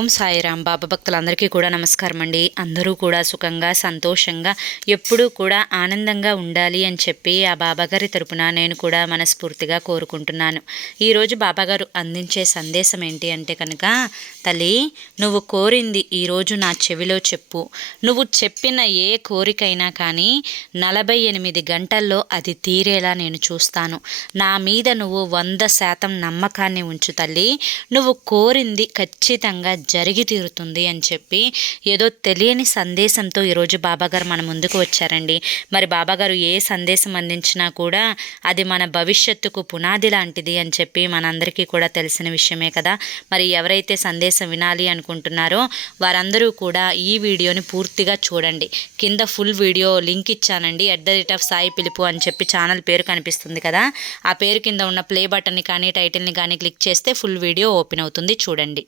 ఓం సాయిరాం బాబా భక్తులందరికీ కూడా నమస్కారం అండి అందరూ కూడా సుఖంగా సంతోషంగా ఎప్పుడూ కూడా ఆనందంగా ఉండాలి అని చెప్పి ఆ బాబాగారి తరపున నేను కూడా మనస్ఫూర్తిగా కోరుకుంటున్నాను. ఈరోజు బాబాగారు అందించే సందేశం ఏంటి అంటే కనుక తల్లి నువ్వు కోరింది ఈరోజు నా చెవిలో చెప్పు. నువ్వు చెప్పిన ఏ కోరికైనా కానీ నలభై ఎనిమిది గంటల్లో అది తీరేలా నేను చూస్తాను. నా మీద నువ్వు వంద శాతం నమ్మకాన్ని ఉంచు తల్లి. నువ్వు కోరింది ఖచ్చితంగా జరిగి తీరుతుంది అని చెప్పి ఏదో తెలియని సందేశంతో ఈరోజు బాబాగారు మన ముందుకు వచ్చారండి. మరి బాబాగారు ఏ సందేశం అందించినా కూడా అది మన భవిష్యత్తుకు పునాది లాంటిది అని చెప్పి మనందరికీ కూడా తెలిసిన విషయమే కదా. మరి ఎవరైతే సందేశం వినాలి అనుకుంటున్నారో వారందరూ కూడా ఈ వీడియోని పూర్తిగా చూడండి. కింద ఫుల్ వీడియో లింక్ ఇచ్చానండి. At the rate of Sai పిలుపు అని చెప్పి ఛానల్ పేరు కనిపిస్తుంది కదా. ఆ పేరు కింద ఉన్న ప్లే బటన్ని కానీ టైటిల్ని కానీ క్లిక్ చేస్తే ఫుల్ వీడియో ఓపెన్ అవుతుంది. చూడండి.